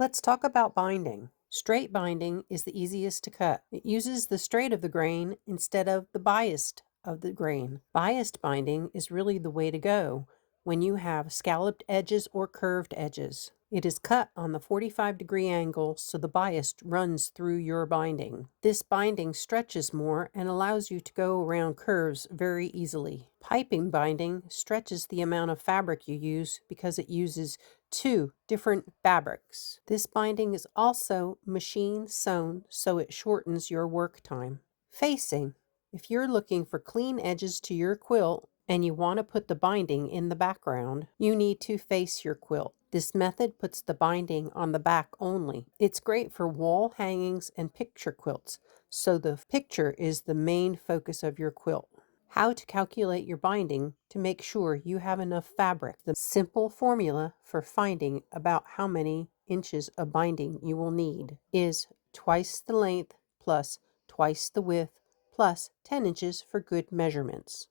Let's talk about binding. Straight binding is the easiest to cut. It uses the straight of the grain instead of the biased of the grain. Biased binding is really the way to go when you have scalloped edges or curved edges. It is cut on the 45-degree angle so the bias runs through your binding. This binding stretches more and allows you to go around curves very easily. Piping binding stretches the amount of fabric you use because it uses two different fabrics. This binding is also machine sewn, so it shortens your work time. Facing. If you're looking for clean edges to your quilt and you want to put the binding in the background, you need to face your quilt. This method puts the binding on the back only. It's great for wall hangings and picture quilts, so the picture is the main focus of your quilt. How to calculate your binding to make sure you have enough fabric. The simple formula for finding about how many inches of binding you will need is twice the length plus twice the width plus 10 inches for good measurements.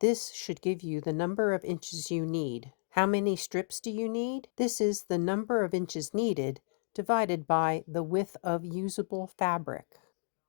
This should give you the number of inches you need. How many strips do you need? This is the number of inches needed divided by the width of usable fabric.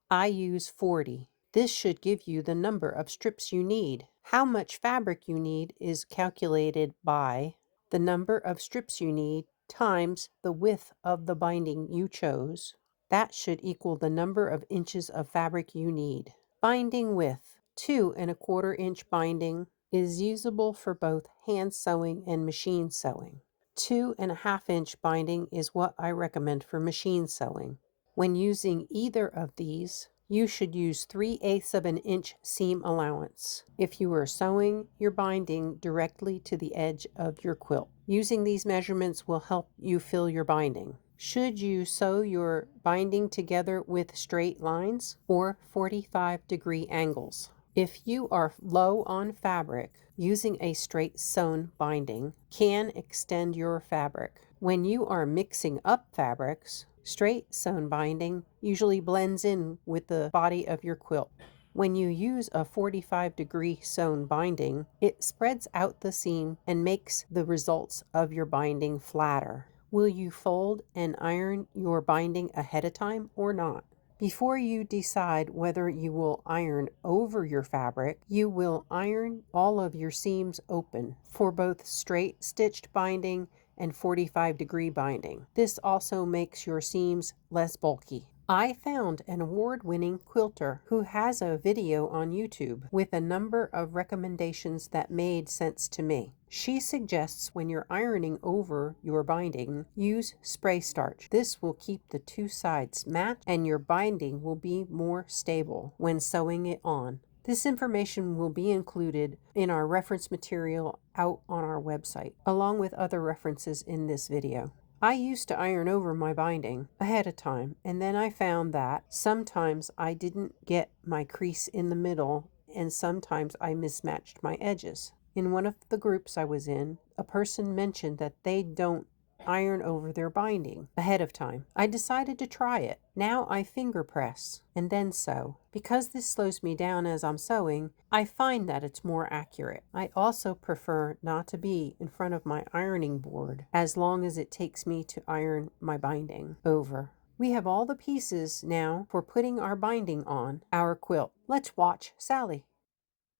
I use 40. This should give you the number of strips you need. How much fabric you need is calculated by the number of strips you need times the width of the binding you chose. That should equal the number of inches of fabric you need. Binding width. 2¼ inch binding is usable for both hand sewing and machine sewing. 2½ inch binding is what I recommend for machine sewing. When using either of these, you should use 3/8 of an inch seam allowance if you are sewing your binding directly to the edge of your quilt. Using these measurements will help you fill your binding. Should you sew your binding together with straight lines or 45-degree angles? If you are low on fabric, using a straight sewn binding can extend your fabric. When you are mixing up fabrics, straight sewn binding usually blends in with the body of your quilt. When you use a 45-degree sewn binding, it spreads out the seam and makes the results of your binding flatter. Will you fold and iron your binding ahead of time or not? Before you decide whether you will iron over your fabric, you will iron all of your seams open for both straight stitched binding and 45-degree binding. This also makes your seams less bulky. I found an award-winning quilter who has a video on YouTube with a number of recommendations that made sense to me. She suggests when you're ironing over your binding, use spray starch. This will keep the two sides matched and your binding will be more stable when sewing it on. This information will be included in our reference material out on our website, along with other references in this video. I used to iron over my binding ahead of time, and then I found that sometimes I didn't get my crease in the middle, and sometimes I mismatched my edges. In one of the groups I was in, a person mentioned that they don't iron over their binding ahead of time. I decided to try it. Now I finger press and then sew. Because this slows me down as I'm sewing, I find that it's more accurate. I also prefer not to be in front of my ironing board as long as it takes me to iron my binding over. We have all the pieces now for putting our binding on our quilt. Let's watch Sally.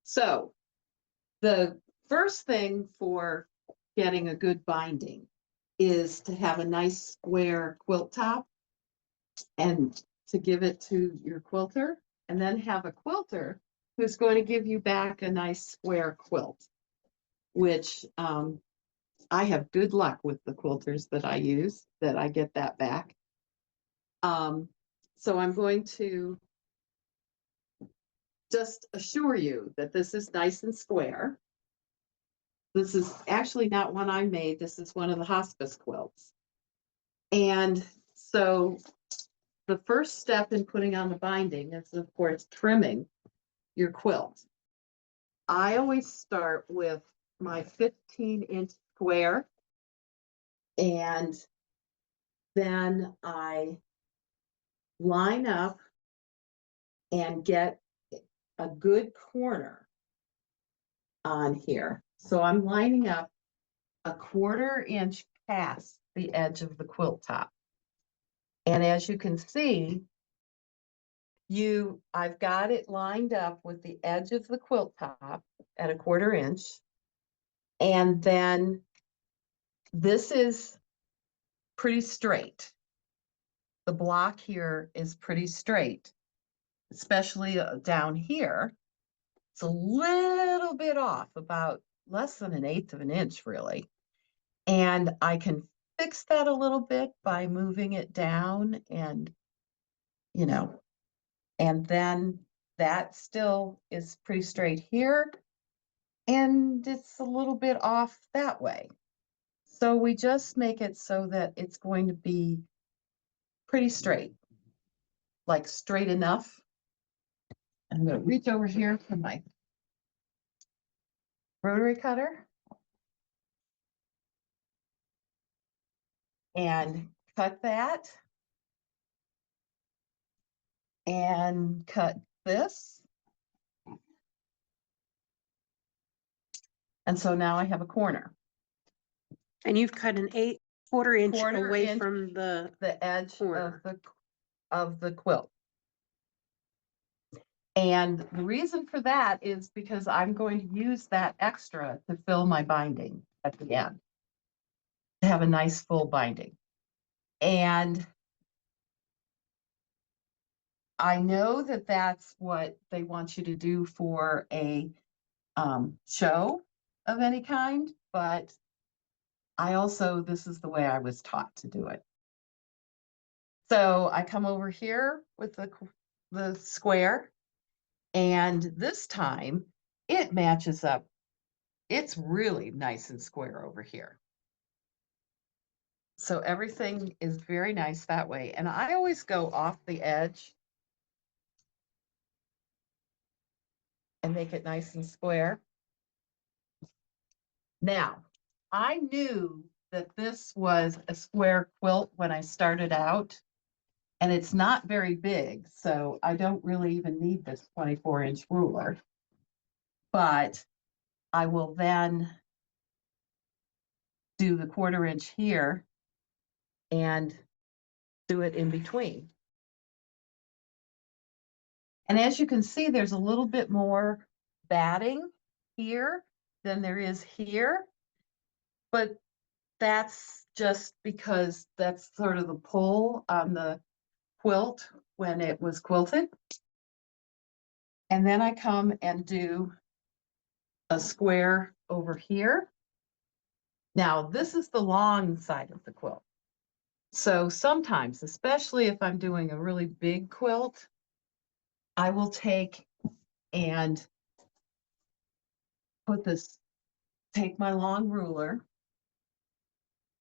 So the first thing for getting a good binding is to have a nice square quilt top and to give it to your quilter, and then have a quilter who's going to give you back a nice square quilt, which I have good luck with the quilters that I use, that I get that back. So I'm going to just assure you that this is nice and square. This is actually not one I made. This is one of the hospice quilts. And so the first step in putting on the binding is, of course, trimming your quilt. I always start with my 15-inch square, and then I line up and get a good corner on here. So I'm lining up 1/4 inch past the edge of the quilt top. And as you can see, I've got it lined up with the edge of the quilt top at a 1/4 inch. And then this is pretty straight. The block here is pretty straight, especially down here. It's a little bit off, about less than 1/8 of an inch, really. And I can fix that a little bit by moving it down and, you know, and then that still is pretty straight here. And it's a little bit off that way. So we just make it so that it's going to be pretty straight, like straight enough. I'm going to reach over here for my rotary cutter and cut that and cut this. And so now I have a corner. And you've cut an 1/4 inch 1/4 away inch from the the edge corner. of the quilt. And the reason for that is because I'm going to use that extra to fill my binding at the end, to have a nice full binding. And I know that that's what they want you to do for a show of any kind, but this is the way I was taught to do it. So I come over here with the square, and this time it matches up. It's really nice and square over here. So everything is very nice that way. And I always go off the edge and make it nice and square. Now, I knew that this was a square quilt when I started out, and it's not very big, so I don't really even need this 24-inch ruler. But I will then do the 1/4 inch here and do it in between. And as you can see, there's a little bit more batting here than there is here, but that's just because that's sort of the pull on the quilt when it was quilted. And then I come and do a square over here. Now, this is the long side of the quilt. So sometimes, especially if I'm doing a really big quilt, I will take and take my long ruler,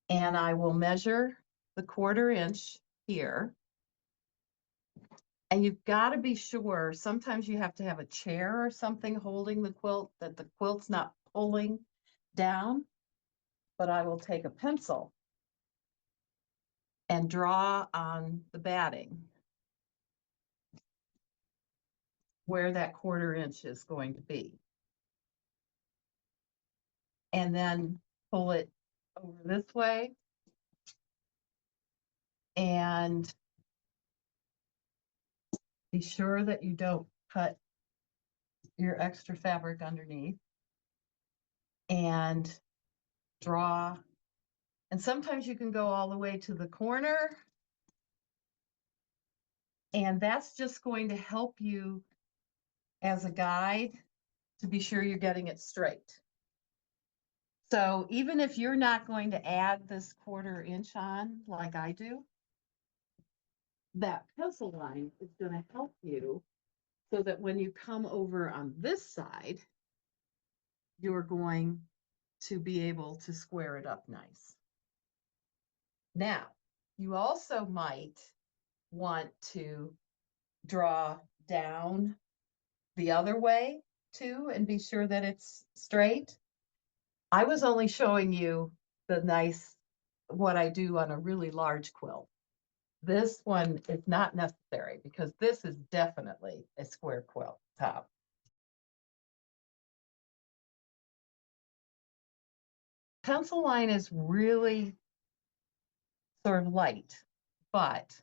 and I will measure the 1/4 inch here. And you've got to be sure, sometimes you have to have a chair or something holding the quilt, that the quilt's not pulling down. But I will take a pencil and draw on the batting where that 1/4 inch is going to be. And then pull it over this way and be sure that you don't cut your extra fabric underneath, and draw. And sometimes you can go all the way to the corner, and that's just going to help you as a guide to be sure you're getting it straight. So even if you're not going to add this 1/4 inch on like I do, that pencil line is going to help you so that when you come over on this side, you're going to be able to square it up nice. Now, you also might want to draw down the other way too and be sure that it's straight. I was only showing you what I do on a really large quilt. This one is not necessary because this is definitely a square quilt top. Pencil line is really sort of light, but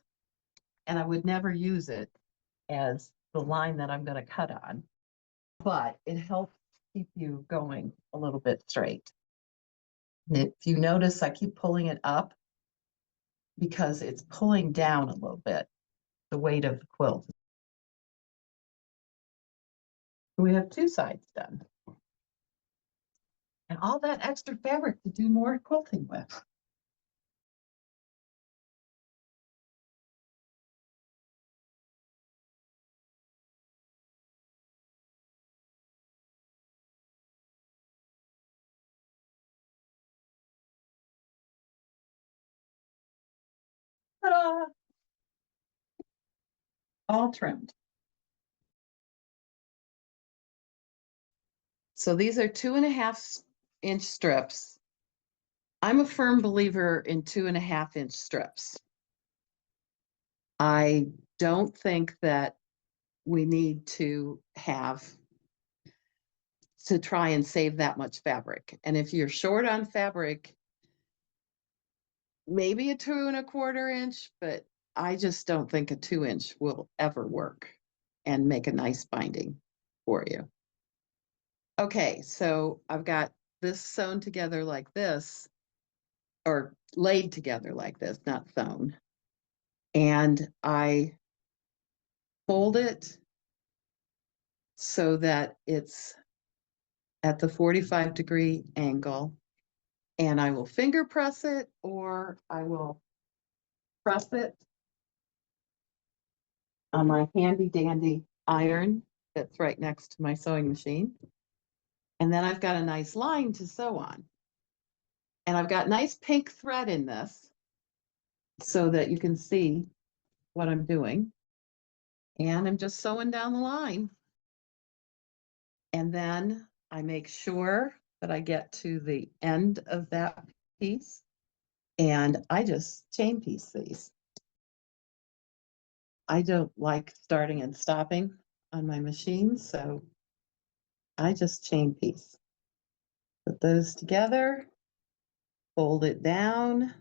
and I would never use it as the line that I'm going to cut on, but it helps keep you going a little bit straight. If you notice, I keep pulling it up because it's pulling down a little bit, the weight of the quilt. We have two sides done. And all that extra fabric to do more quilting with. Ta-da! All trimmed. So these are 2.5-inch strips. I'm a firm believer in 2.5-inch strips. I don't think that we need to try and save that much fabric. And if you're short on fabric, maybe a 2.25 inch, but I just don't think a 2-inch will ever work and make a nice binding for you. Okay, so I've got this sewn together like this, or laid together like this, not sewn. And I fold it so that it's at the 45-degree angle. And I will finger press it, or I will press it on my handy dandy iron that's right next to my sewing machine. And then I've got a nice line to sew on. And I've got nice pink thread in this so that you can see what I'm doing. And I'm just sewing down the line. And then I make sure that I get to the end of that piece. And I just chain piece these. I don't like starting and stopping on my machine, so I just chain piece. Put those together, fold it down,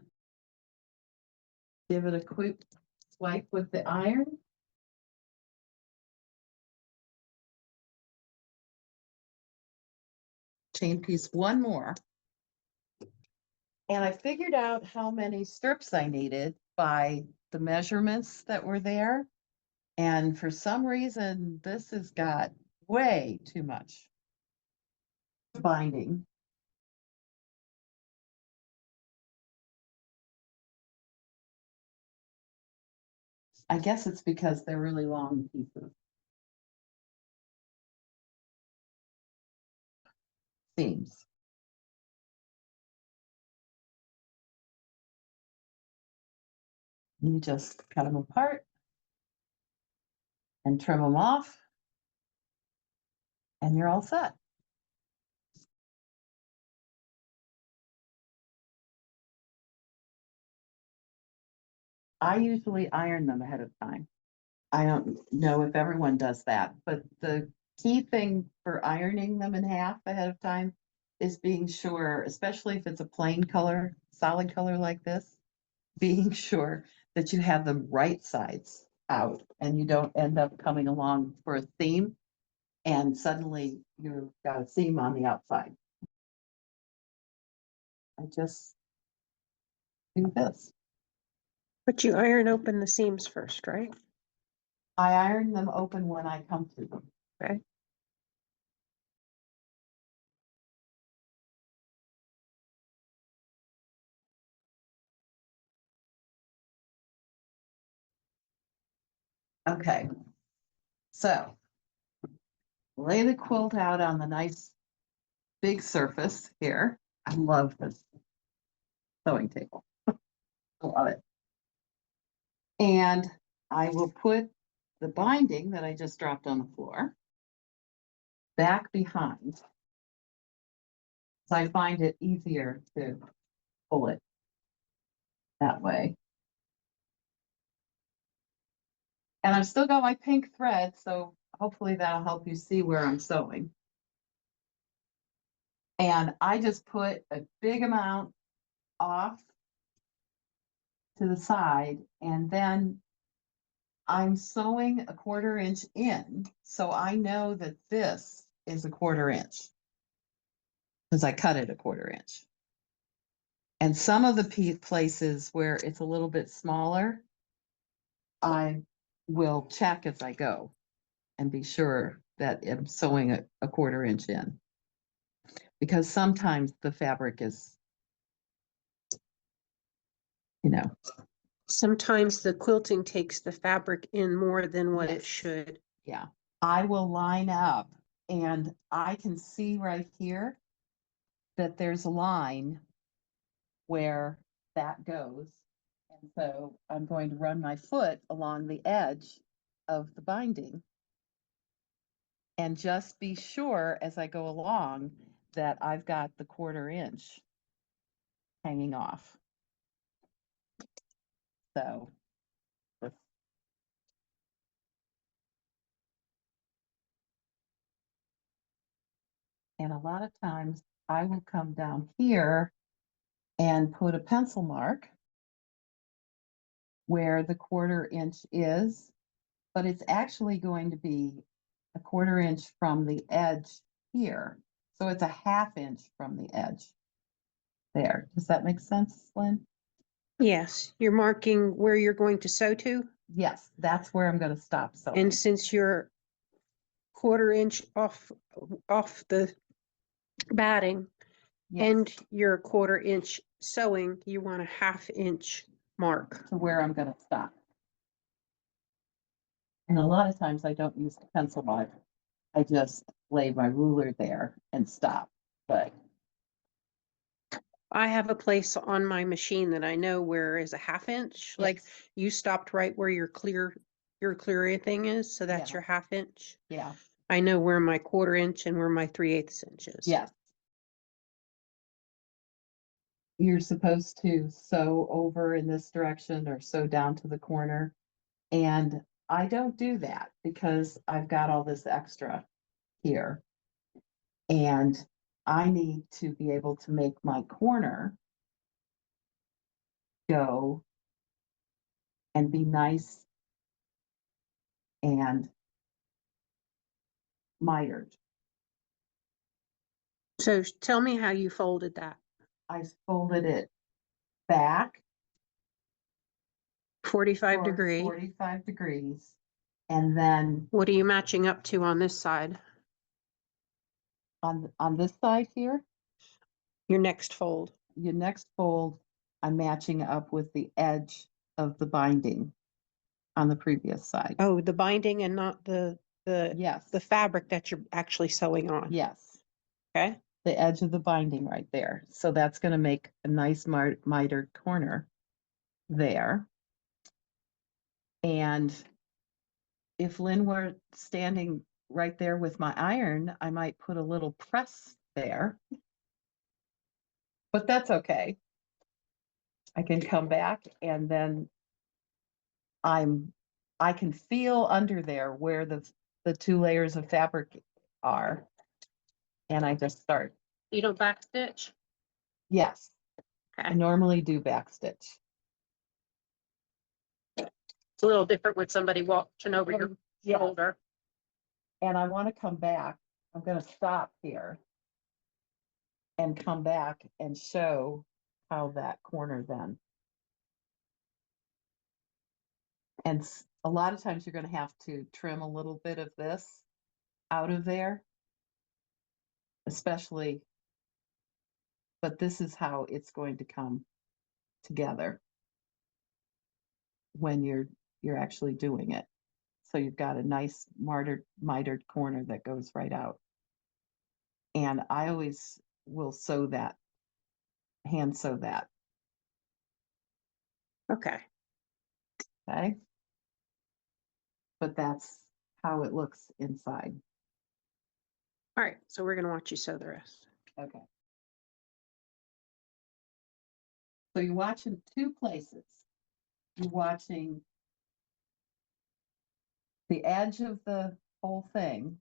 give it a quick swipe with the iron. Chain piece one more. And I figured out how many strips I needed by the measurements that were there. And for some reason, this has got way too much binding. I guess it's because they're really long pieces. Seams. You just cut them apart and trim them off, and you're all set. I usually iron them ahead of time. I don't know if everyone does that, but the key thing for ironing them in half ahead of time is being sure, especially if it's a plain color, solid color like this, being sure that you have the right sides out and you don't end up coming along for a seam and suddenly you've got a seam on the outside. I just do this. But you iron open the seams first, right? I iron them open when I come to them. Okay. Okay. So lay the quilt out on the nice big surface here. I love this sewing table. I love it. And I will put the binding that I just dropped on the floor back behind. So I find it easier to pull it that way. And I've still got my pink thread, so hopefully that'll help you see where I'm sewing. And I just put a big amount off to the side, and then I'm sewing a 1/4 inch in, so I know that this is a 1/4 inch. Because I cut it a 1/4 inch. And some of the places where it's a little bit smaller, I will check as I go and be sure that I'm sewing a 1/4 inch in. Because sometimes the fabric is, you know, Sometimes the quilting takes the fabric in more than what it Yes. should. yeah. I will line up and I can see right here that there's a line where that goes. And so I'm going to run my foot along the edge of the binding. And just be sure as I go along that I've got the 1/4 inch hanging off. So. And a lot of times I will come down here and put a pencil mark where the 1/4 inch is, but it's actually going to be a 1/4 inch from the edge here. So it's a 1/2 inch from the edge there. Does that make sense, Lynn? Yes, you're marking where you're going to sew to, Yes, that's where I'm going to stop sewing. and since you're 1/4 inch off the batting Yes, and you're 1/4 inch sewing, you want a 1/2 inch mark. to where I'm going to stop. And a lot of times I don't use the pencil mark. I just lay my ruler there and stop. But I have a place on my machine that I know where is a 1/2 inch, like yes, you stopped right where your clear thing is, so that's Yeah. your 1/2 inch. yeah, I know where my 1/4 inch and where my 3/8 inch is. yes. You're supposed to sew over in this direction or sew down to the corner. And I don't do that because I've got all this extra here. And I need to be able to make my corner go and be nice and mitered. So tell me how you folded that. I folded it back 45 for degree. 45 degrees. And then What are you matching up to on this side? on this side here, Your next fold. your next fold, I'm matching up with the edge of the binding on the previous side. Oh, the binding and not the Yes, fabric that you're actually sewing on. yes, Okay. the edge of the binding right there. So that's going to make a nice mitered corner there. And if Lynn were standing right there with my iron, I might put a little press there. But that's okay. I can come back and then I can feel under there where the 2 layers of fabric are. And I just start. You don't back stitch? Yes, I Okay. normally do back stitch. It's a little different with somebody watching over your Yes. shoulder. And I want to come back. I'm going to stop here and come back and show how that corner then. And a lot of times you're going to have to trim a little bit of this out of there, especially, but this is how it's going to come together when you're actually doing it. So you've got a nice mitered corner that goes right out. And I always will sew that, hand sew that. Okay. Okay. But that's how it looks inside. All right. So we're going to watch you sew the rest. Okay. So you're watching 2 places. You're watching the edge of the whole thing,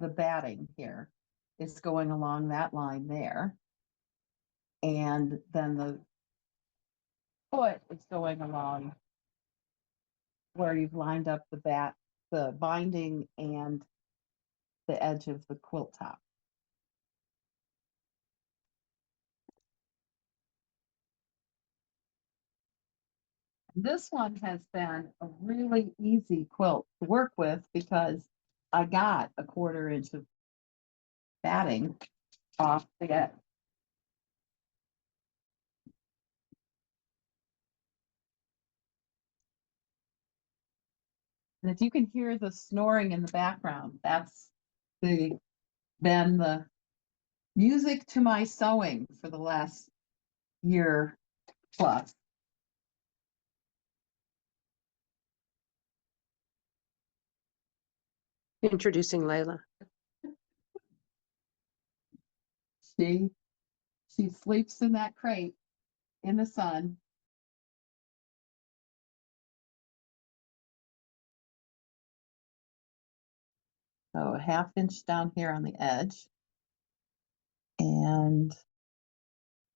the batting here is going along that line there. And then the foot is going along where you've lined up the binding and the edge of the quilt top. This one has been a really easy quilt to work with because I got a 1/4 inch of batting off the edge. And if you can hear the snoring in the background, that's been the music to my sewing for the last year plus. Introducing Layla. She sleeps in that crate in the sun. So a 1/2 inch down here on the edge. And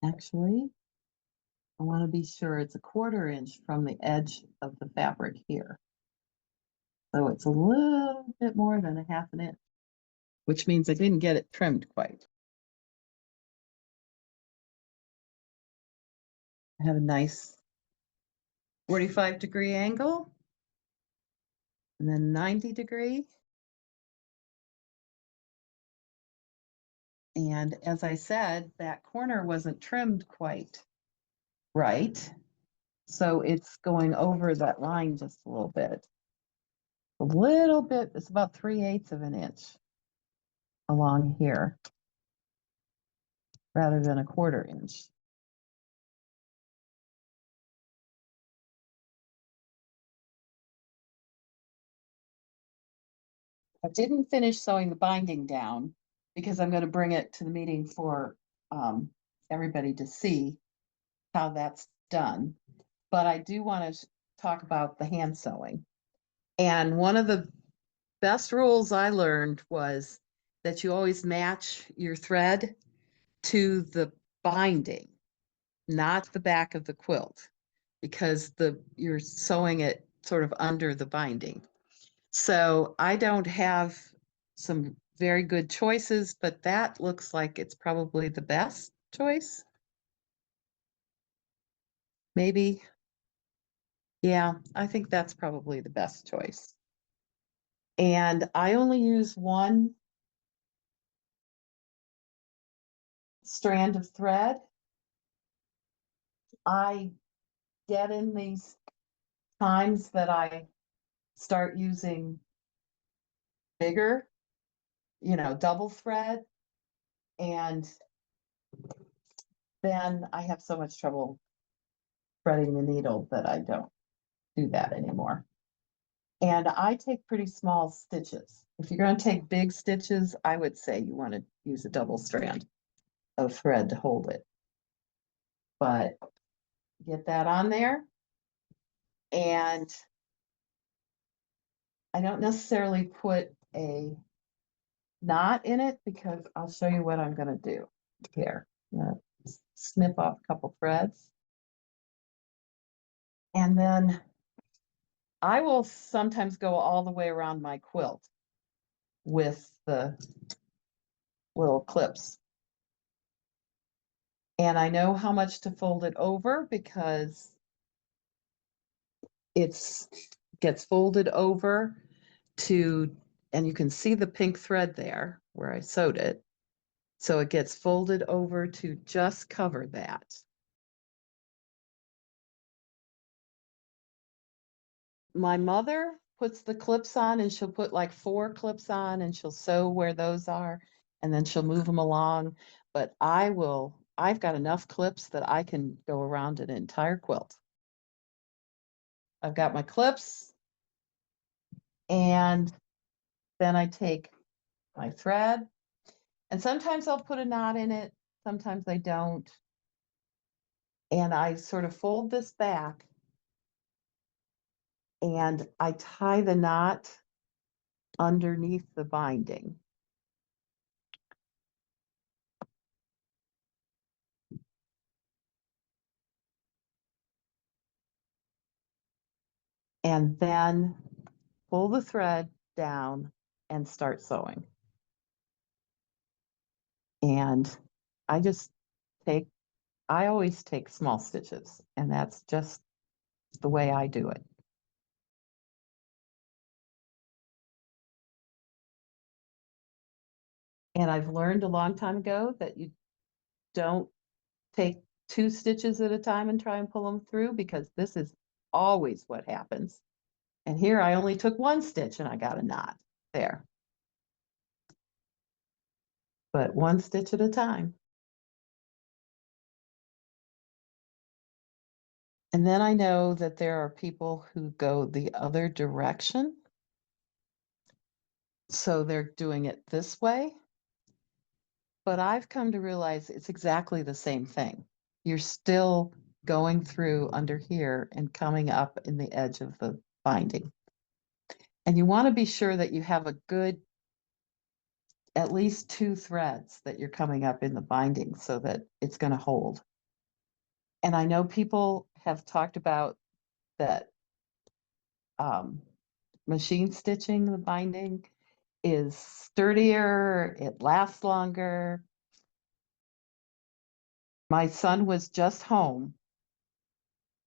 actually, I want to be sure it's a 1/4 inch from the edge of the fabric here. So it's a little bit more than a 1/2 inch, which means I didn't get it trimmed quite. I have a nice 45-degree angle and then 90-degree. And as I said, that corner wasn't trimmed quite right. So it's going over that line just a little bit. A little bit, it's about 3/8 of an inch along here rather than a 1/4 inch. I didn't finish sewing the binding down because I'm going to bring it to the meeting for everybody to see how that's done. But I do want to talk about the hand sewing. And one of the best rules I learned was that you always match your thread to the binding, not the back of the quilt, because you're sewing it sort of under the binding. So I don't have some very good choices, but that looks like it's probably the best choice. Maybe. Yeah, I think that's probably the best choice. And I only use one strand of thread. I get in these times that I start using bigger, double thread. And then I have so much trouble threading the needle that I don't do that anymore. And I take pretty small stitches. If you're going to take big stitches, I would say you want to use a double strand of thread to hold it. But get that on there. And I don't necessarily put a knot in it because I'll show you what I'm going to do here. Snip off a couple threads. And then I will sometimes go all the way around my quilt with the little clips. And I know how much to fold it over because it's gets folded over to, and you can see the pink thread there where I sewed it. So it gets folded over to just cover that. My mother puts the clips on and she'll put like 4 clips on and she'll sew where those are and then she'll move them along. But I've got enough clips that I can go around an entire quilt. I've got my clips and then I take my thread and sometimes I'll put a knot in it. Sometimes I don't. And I sort of fold this back and I tie the knot underneath the binding. and then pull the thread down and start sewing. And I just take, I always take small stitches, and that's just the way I do it. And I've learned a long time ago that you don't take 2 stitches at a time and try and pull them through, because this is always what happens. And here I only took 1 stitch and I got a knot there. But 1 stitch at a time. And then I know that there are people who go the other direction. So they're doing it this way. But I've come to realize it's exactly the same thing. You're still going through under here and coming up in the edge of the binding. And you want to be sure that you have a good, at least 2 threads that you're coming up in the binding so that it's going to hold. And I know people have talked about that machine stitching, the binding is sturdier, it lasts longer. My son was just home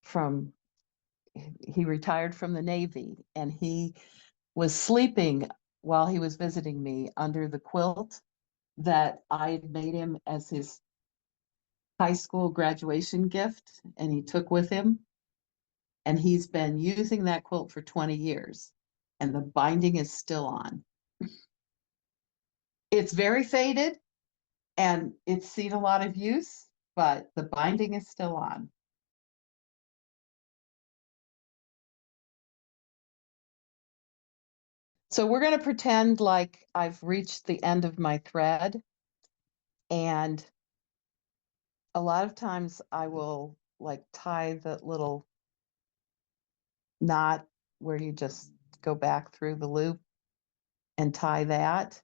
from, he retired from the Navy, and he was sleeping while he was visiting me under the quilt that I made him as his high school graduation gift, and he took with him. And he's been using that quilt for 20 years, and the binding is still on. It's very faded and it's seen a lot of use, but the binding is still on. So we're going to pretend like I've reached the end of my thread, and a lot of times I will like tie the little knot where you just go back through the loop and tie that,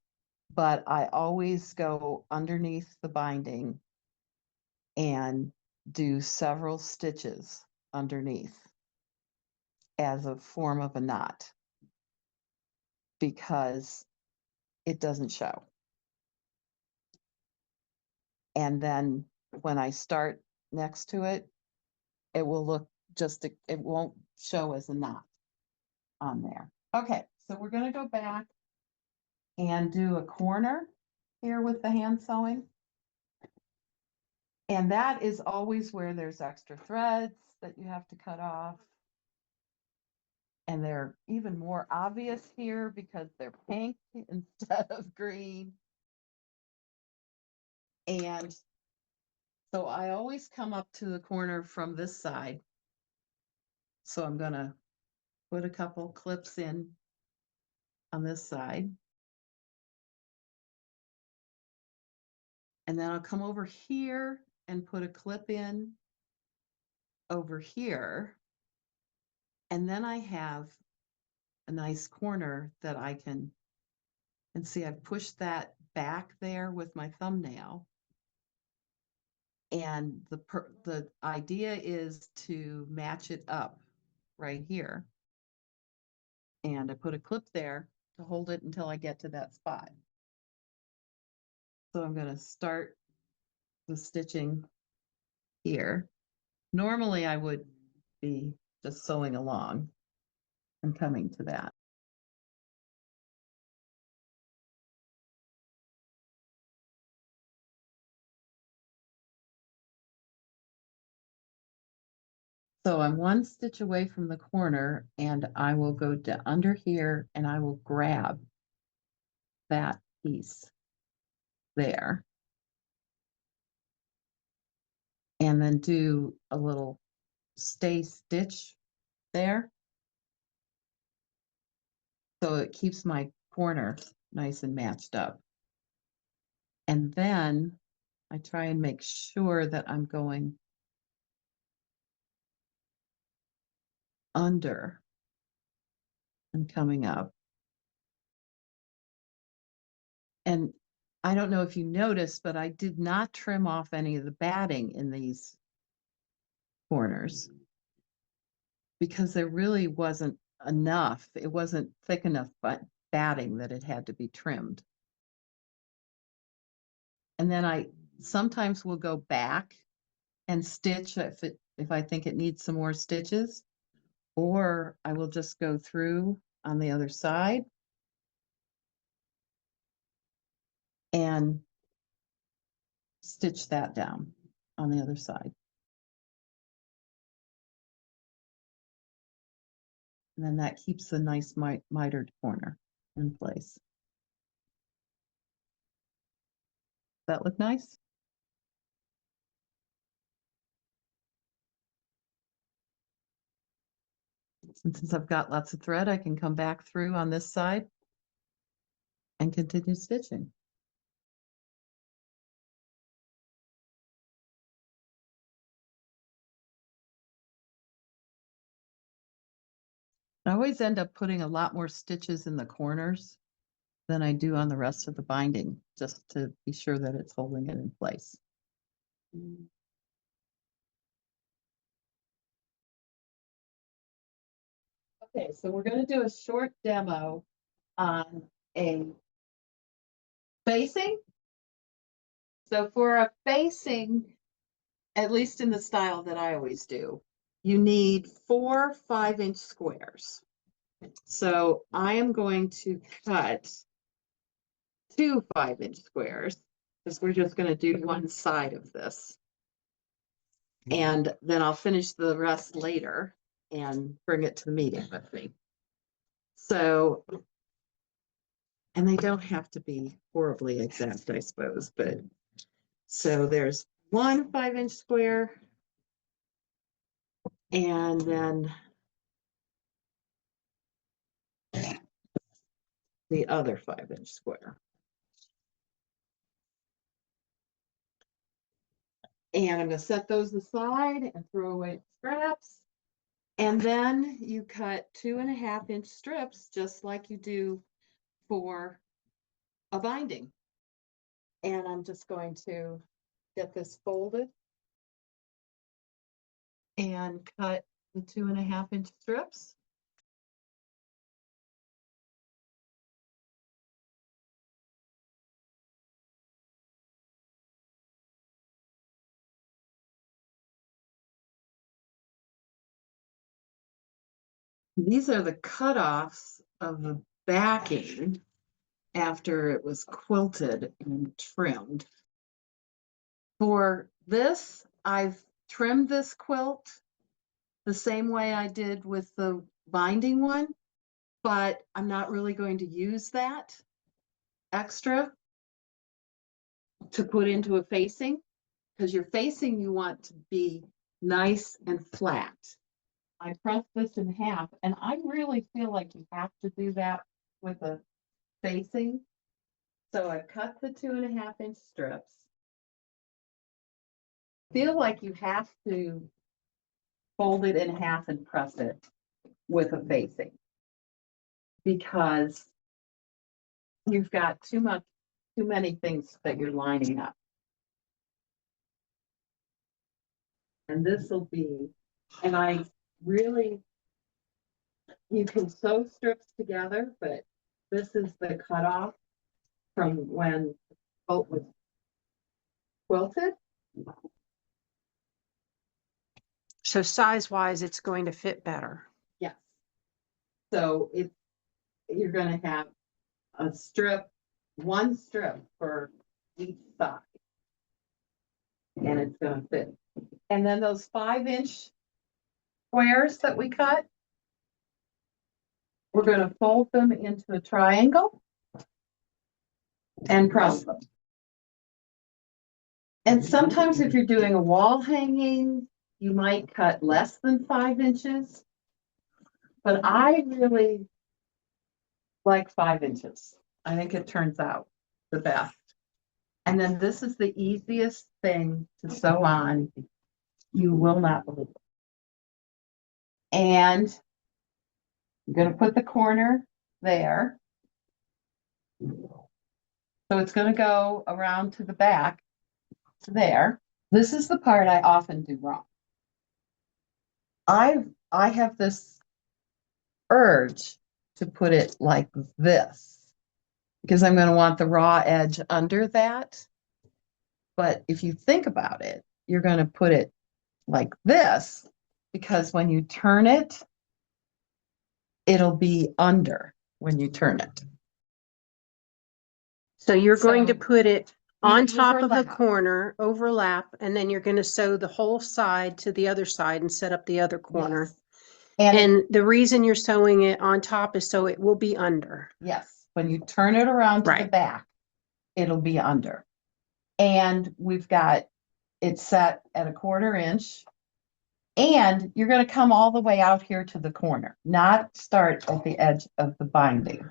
but I always go underneath the binding and do several stitches underneath as a form of a knot, because it doesn't show. And then when I start next to it, it will look just, it won't show as a knot on there. Okay, so we're going to go back and do a corner here with the hand sewing. And that is always where there's extra threads that you have to cut off. And they're even more obvious here because they're pink instead of green. And so I always come up to the corner from this side. So I'm going to put a couple clips in on this side. And then I'll come over here and put a clip in over here. And then I have a nice corner that I can, and see, I've pushed that back there with my thumbnail. And the idea is to match it up right here. And I put a clip there to hold it until I get to that spot. So I'm going to start the stitching here. Normally I would be just sewing along and coming to that. So I'm 1 stitch away from the corner, and I will go to under here and I will grab that piece there. And then do a little stay stitch there. So it keeps my corner nice and matched up. And then I try and make sure that I'm going under and coming up. And I don't know if you noticed, but I did not trim off any of the batting in these corners. because there really wasn't enough. It wasn't thick enough but batting that it had to be trimmed. And then I sometimes will go back and stitch if I think it needs some more stitches, or I will just go through on the other side and stitch that down on the other side. And then that keeps the nice mitered corner in place. That look nice? And since I've got lots of thread, I can come back through on this side and continue stitching. I always end up putting a lot more stitches in the corners than I do on the rest of the binding, just to be sure that it's holding it in place. Okay, so we're going to do a short demo on a facing. So for a facing, at least in the style that I always do, you need 4 5-inch squares. So I am going to cut 2 5-inch squares because we're just going to do one side of this. And then I'll finish the rest later and bring it to the meeting with me. So, and they don't have to be horribly exact, I suppose, but so there's 1 5-inch square and then the other 5-inch square. And I'm going to set those aside and throw away the scraps. And then you cut 2.5-inch strips, just like you do for a binding. And I'm just going to get this folded and cut the 2.5-inch strips. These are the cutoffs of the backing after it was quilted and trimmed. For this, I've trimmed this quilt the same way I did with the binding one, but I'm not really going to use that extra to put into a facing, because your facing you want to be nice and flat. I pressed this in half, and I really feel like you have to do that with a facing. So I cut the 2.5-inch strips. Feel like you have to fold it in half and press it with a facing, because you've got too many things that you're lining up. And this will be, and I really, you can sew strips together, but this is the cutoff from when the quilt was quilted. So size-wise, it's going to fit better. Yes. So you're going to have a strip, one strip for each side, and it's going to fit. And then those 5-inch squares that we cut, we're going to fold them into a triangle and press them. And sometimes if you're doing a wall hanging, you might cut less than 5 inches. But I really like 5 inches. I think it turns out the best. And then this is the easiest thing to sew on. You will not believe it. And I'm going to put the corner there. So it's going to go around to the back to there. This is the part I often do wrong. I have this urge to put it like this because I'm going to want the raw edge under that. But if you think about it, you're going to put it like this because when you turn it, it'll be under when you turn it. So you're going to So put it on you top of the overlap. corner, overlap, and then you're going to sew the whole side to the other side and set up the other corner. Yes. And the reason you're sewing it on top is so it will be under. Yes, when you turn it around to the Right. back, it'll be under. And we've got it set at a 1/4 inch. And you're going to come all the way out here to the corner, not start at the edge of the binding.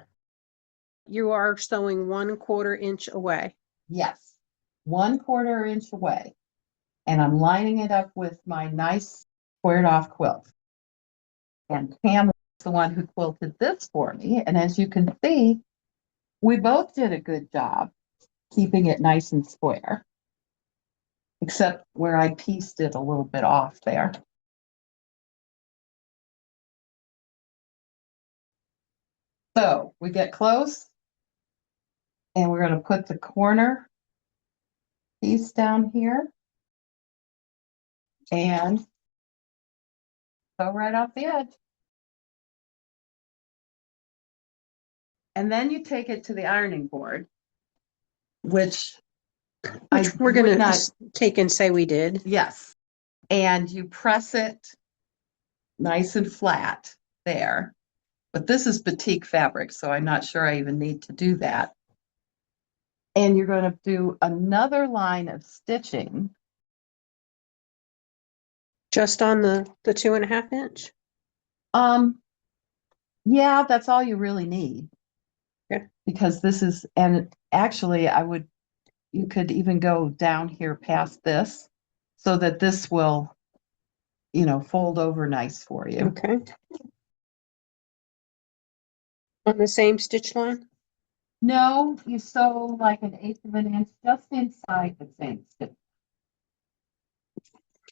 You are sewing 1/4 inch away. Yes, 1/4 inch away. And I'm lining it up with my nice squared off quilt. And Pam was the one who quilted this for me. And as you can see, we both did a good job keeping it nice and square. Except where I pieced it a little bit off there. So we get close. And we're going to put the corner piece down here. And sew right off the edge. And then you take it to the ironing board, which Which we're would going to not, take and say we did. yes. And you press it nice and flat there. But this is batik fabric, so I'm not sure I even need to do that. And you're going to do another line of stitching. Just on the 2.5 inch. Yeah, that's all you really need. Okay. Because this is, and actually you could even go down here past this so that this will, fold over nice for you. Okay. On the same stitch line? No, you sew like 1/8 of an inch just inside the same stitch,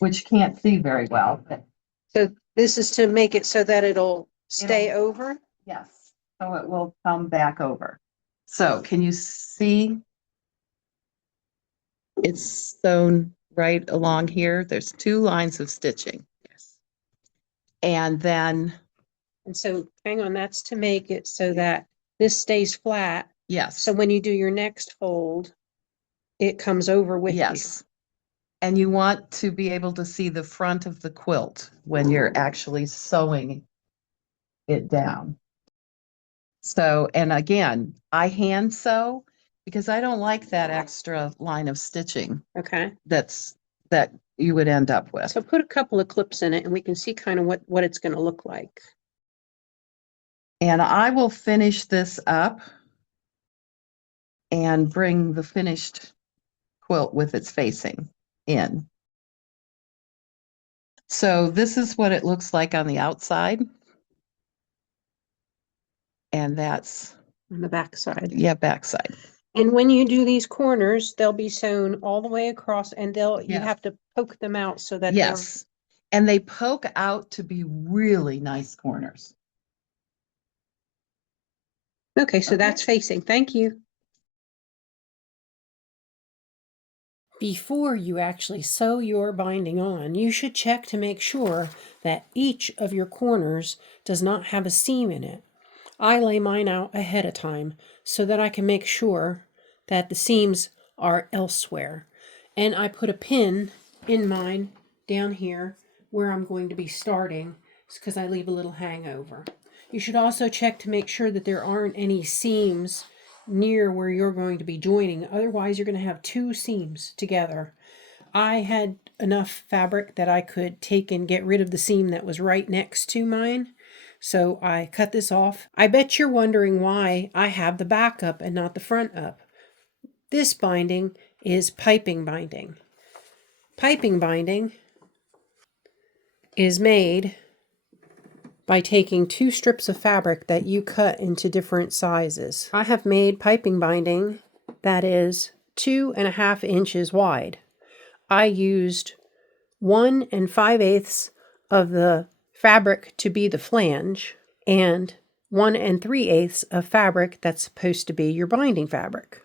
which you can't see very well, but So this is to make it so that it'll stay It'll- over? yes, so it will come back over. So can you see? It's sewn right along here. There's 2 lines of stitching. Yes. And then, And so, hang on, that's to make it so that this stays flat. yes. So when you do your next fold, it comes over with you. Yes. And you want to be able to see the front of the quilt when you're actually sewing it down. So, and again, I hand sew because I don't like that extra line of stitching Okay. that you would end up with. So put a couple of clips in it and we can see kind of what it's going to look like. And I will finish this up and bring the finished quilt with its facing in. So this is what it looks like on the outside. And that's, On the back side. yeah, backside. And when you do these corners, they'll be sewn all the way across and you Yes. have to poke them out so that Yes. And they poke out to be really nice corners. Okay, so that's facing. Thank you. Before you actually sew your binding on, you should check to make sure that each of your corners does not have a seam in it. I lay mine out ahead of time so that I can make sure that the seams are elsewhere. And I put a pin in mine down here where I'm going to be starting because I leave a little hangover. You should also check to make sure that there aren't any seams near where you're going to be joining. Otherwise, you're going to have 2 seams together. I had enough fabric that I could take and get rid of the seam that was right next to mine. So I cut this off. I bet you're wondering why I have the back up and not the front up. This binding is piping binding. Piping binding is made by taking 2 strips of fabric that you cut into different sizes. I have made piping binding that is 2.5 inches wide. I used 1 5/8 of the fabric to be the flange and 1 3/8 of fabric that's supposed to be your binding fabric.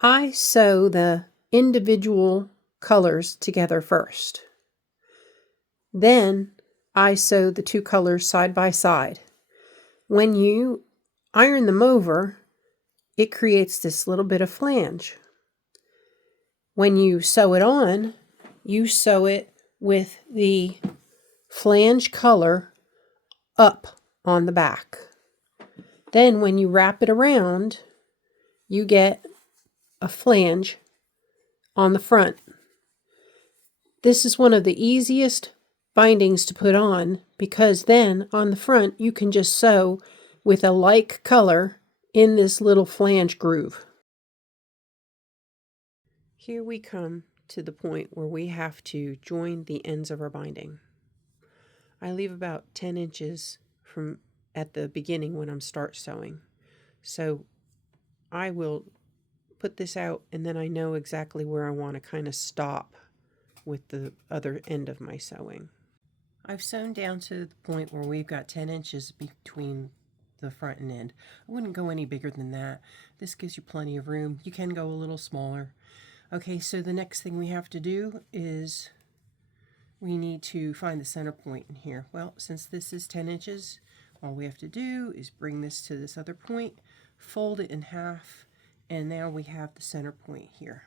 I sew the individual colors together first. Then I sew the two colors side by side. When you iron them over, it creates this little bit of flange. When you sew it on, you sew it with the flange color up on the back. Then when you wrap it around, you get a flange on the front. This is one of the easiest bindings to put on because then on the front you can just sew with a like color in this little flange groove. Here we come to the point where we have to join the ends of our binding. I leave about 10 inches from at the beginning when I'm start sewing. So I will put this out and then I know exactly where I want to kind of stop with the other end of my sewing. I've sewn down to the point where we've got 10 inches between the front and end. I wouldn't go any bigger than that. This gives you plenty of room. You can go a little smaller. Okay, so the next thing we have to do is we need to find the center point in here. Well, since this is 10 inches, all we have to do is bring this to this other point, fold it in half, and now we have the center point here.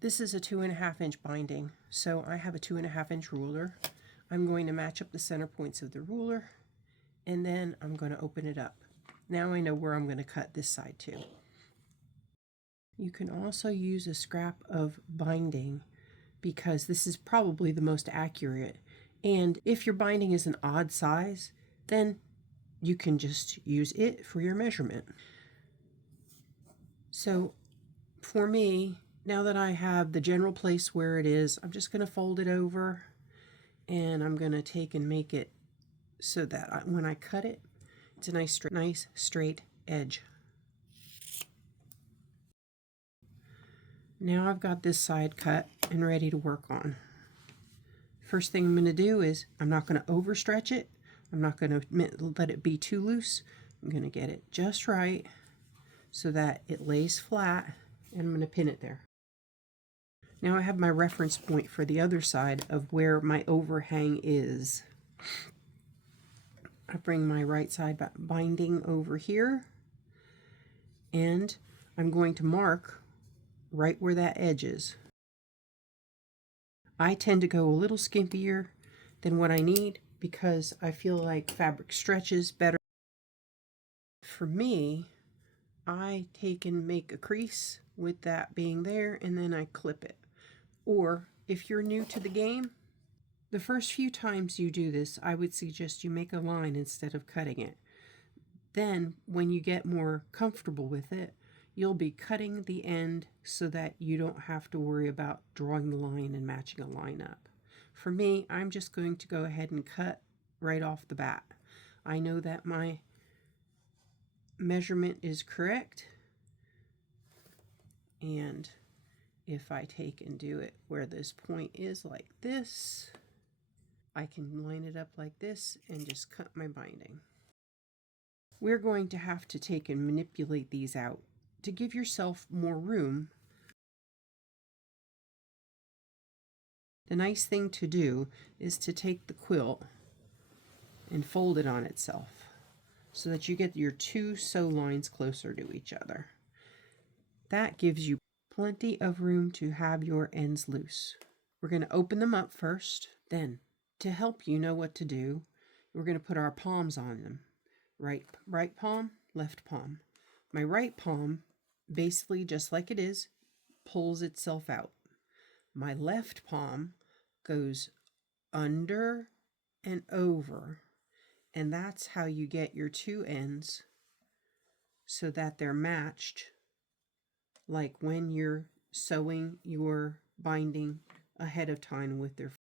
This is a 2.5 inch binding, so I have a 2.5 inch ruler. I'm going to match up the center points of the ruler, and then I'm going to open it up. Now I know where I'm going to cut this side to. You can also use a scrap of binding because this is probably the most accurate. And if your binding is an odd size, then you can just use it for your measurement. So for me, now that I have the general place where it is, I'm just going to fold it over and I'm going to take and make it so that when I cut it, it's a nice straight edge. Now I've got this side cut and ready to work on. First thing I'm going to do is I'm not going to overstretch it. I'm not going to let it be too loose. I'm going to get it just right so that it lays flat, and I'm going to pin it there. Now I have my reference point for the other side of where my overhang is. I bring my right side binding over here, and I'm going to mark right where that edge is. I tend to go a little skimpier than what I need because I feel like fabric stretches better. For me, I take and make a crease with that being there and then I clip it. Or if you're new to the game, the first few times you do this, I would suggest you make a line instead of cutting it. Then when you get more comfortable with it, you'll be cutting the end so that you don't have to worry about drawing the line and matching a line up. For me, I'm just going to go ahead and cut right off the bat. I know that my measurement is correct, and if I take and do it where this point is like this, I can line it up like this and just cut my binding. We're going to have to take and manipulate these out to give yourself more room. The nice thing to do is to take the quilt and fold it on itself so that you get your two sew lines closer to each other. That gives you plenty of room to have your ends loose. We're going to open them up first. Then, to help you know what to do, we're going to put our palms on them. Right palm, left palm. My right palm, basically just like it is, pulls itself out. My left palm goes under and over, and that's how you get your two ends so that they're matched, like when you're sewing your binding ahead of time with their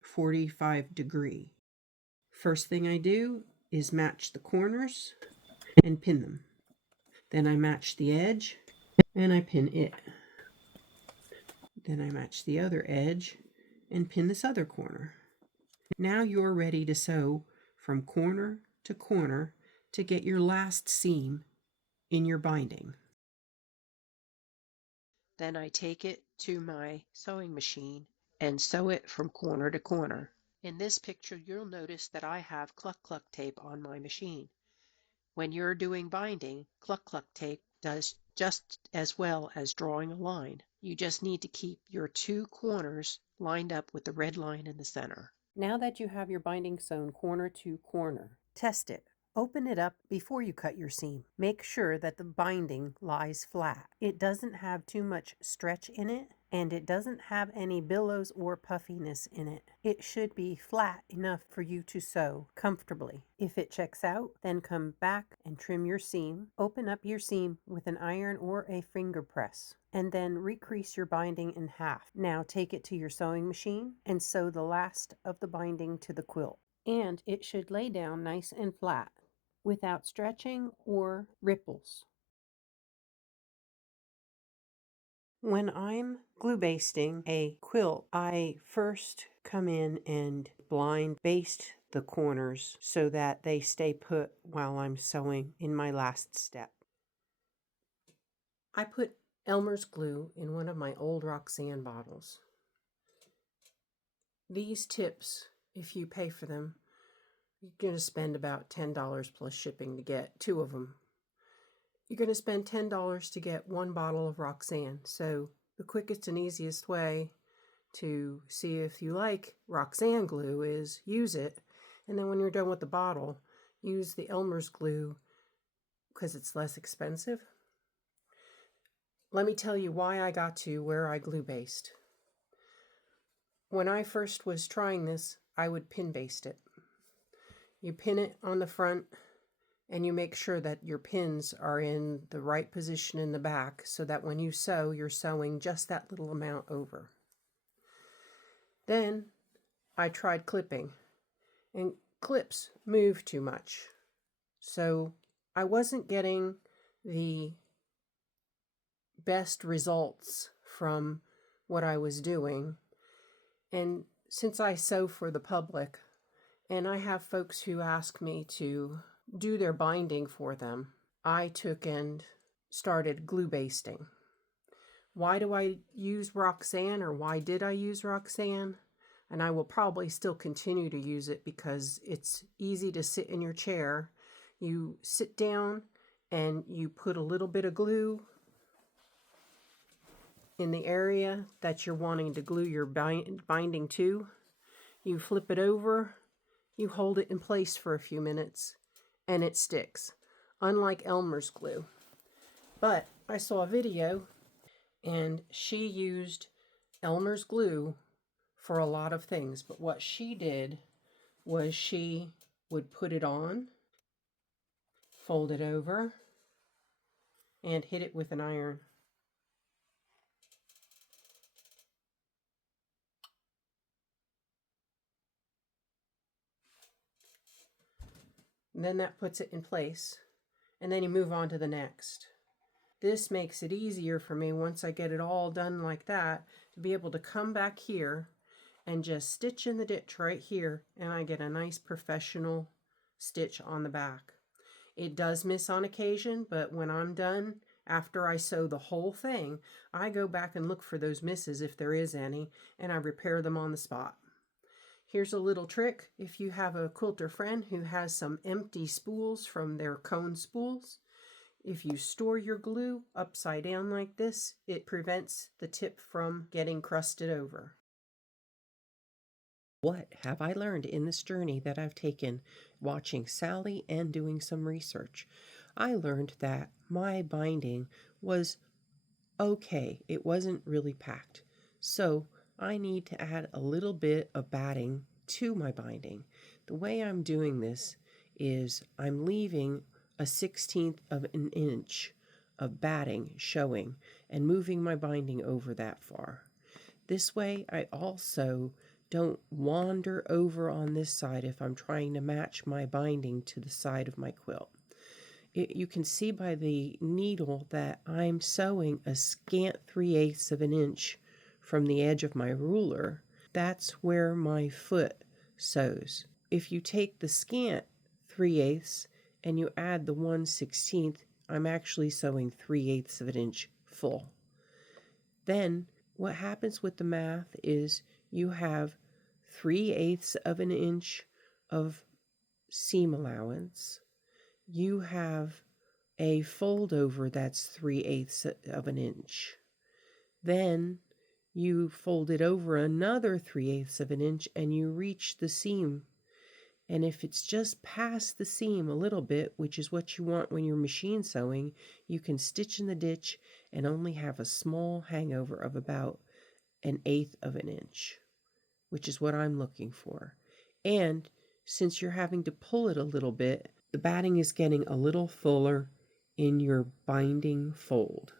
45 degree. First thing I do is match the corners and pin them. Then I match the edge and I pin it. Then I match the other edge and pin this other corner. Now you're ready to sew from corner to get your last seam in your binding. Then I take it to my sewing machine and sew it from corner to corner. In this picture, you'll notice that I have cluck tape on my machine. When you're doing binding, cluck tape does just as well as drawing a line. You just need to keep your two corners lined up with the red line in the center. Now that you have your binding sewn corner to corner, test it. Open it up before you cut your seam. Make sure that the binding lies flat. It doesn't have too much stretch in it, and it doesn't have any billows or puffiness in it. It should be flat enough for you to sew comfortably. If it checks out, then come back and trim your seam. Open up your seam with an iron or a finger press, and then recrease your binding in half. Now take it to your sewing machine and sew the last of the binding to the quilt. And it should lay down nice and flat without stretching or ripples. When I'm glue basting a quilt, I first come in and blind baste the corners so that they stay put while I'm sewing in my last step. I put Elmer's glue in one of my old Roxanne bottles. These tips, if you pay for them, you're going to spend about $10 plus shipping to get two of them. You're going to spend $10 to get one bottle of Roxanne. So the quickest and easiest way to see if you like Roxanne glue is use it. And then when you're done with the bottle, use the Elmer's glue because it's less expensive. Let me tell you why I got to where I glue baste. When I first was trying this, I would pin baste it. You pin it on the front and you make sure that your pins are in the right position in the back so that when you sew, you're sewing just that little amount over. Then I tried clipping, and clips move too much. So I wasn't getting the best results from what I was doing. And since I sew for the public, and I have folks who ask me to do their binding for them, I took and started glue basting. Why do I use Roxanne, or why did I use Roxanne? And I will probably still continue to use it because it's easy to sit in your chair. You sit down and you put a little bit of glue in the area that you're wanting to glue your binding to. You flip it over, you hold it in place for a few minutes, and it sticks, unlike Elmer's glue. But I saw a video, and she used Elmer's glue for a lot of things. But what she did was she would put it on, fold it over, and hit it with an iron. And then that puts it in place, and then you move on to the next. This makes it easier for me once I get it all done like that to be able to come back here and just stitch in the ditch right here, and I get a nice professional stitch on the back. It does miss on occasion, but when I'm done, after I sew the whole thing, I go back and look for those misses if there is any, and I repair them on the spot. Here's a little trick. If you have a quilter friend who has some empty spools from their cone spools, if you store your glue upside down like this, it prevents the tip from getting crusted over. What have I learned in this journey that I've taken watching Sally and doing some research? I learned that my binding was okay. It wasn't really packed. So I need to add a little bit of batting to my binding. The way I'm doing this is I'm leaving a 1/16 of an inch of batting showing and moving my binding over that far. This way I also don't wander over on this side if I'm trying to match my binding to the side of my quilt. You can see by the needle that I'm sewing a scant 3/8 of an inch from the edge of my ruler. That's where my foot sews. If you take the scant 3/8 and you add the 1/16, I'm actually sewing 3/8 of an inch full. Then what happens with the math is you have 3/8 of an inch of seam allowance. You have a fold over that's 3/8 of an inch. Then you fold it over another 3/8 of an inch and you reach the seam. And if it's just past the seam a little bit, which is what you want when you're machine sewing, you can stitch in the ditch and only have a small hangover of about 1/8 of an inch, which is what I'm looking for. And since you're having to pull it a little bit, the batting is getting a little fuller in your binding fold.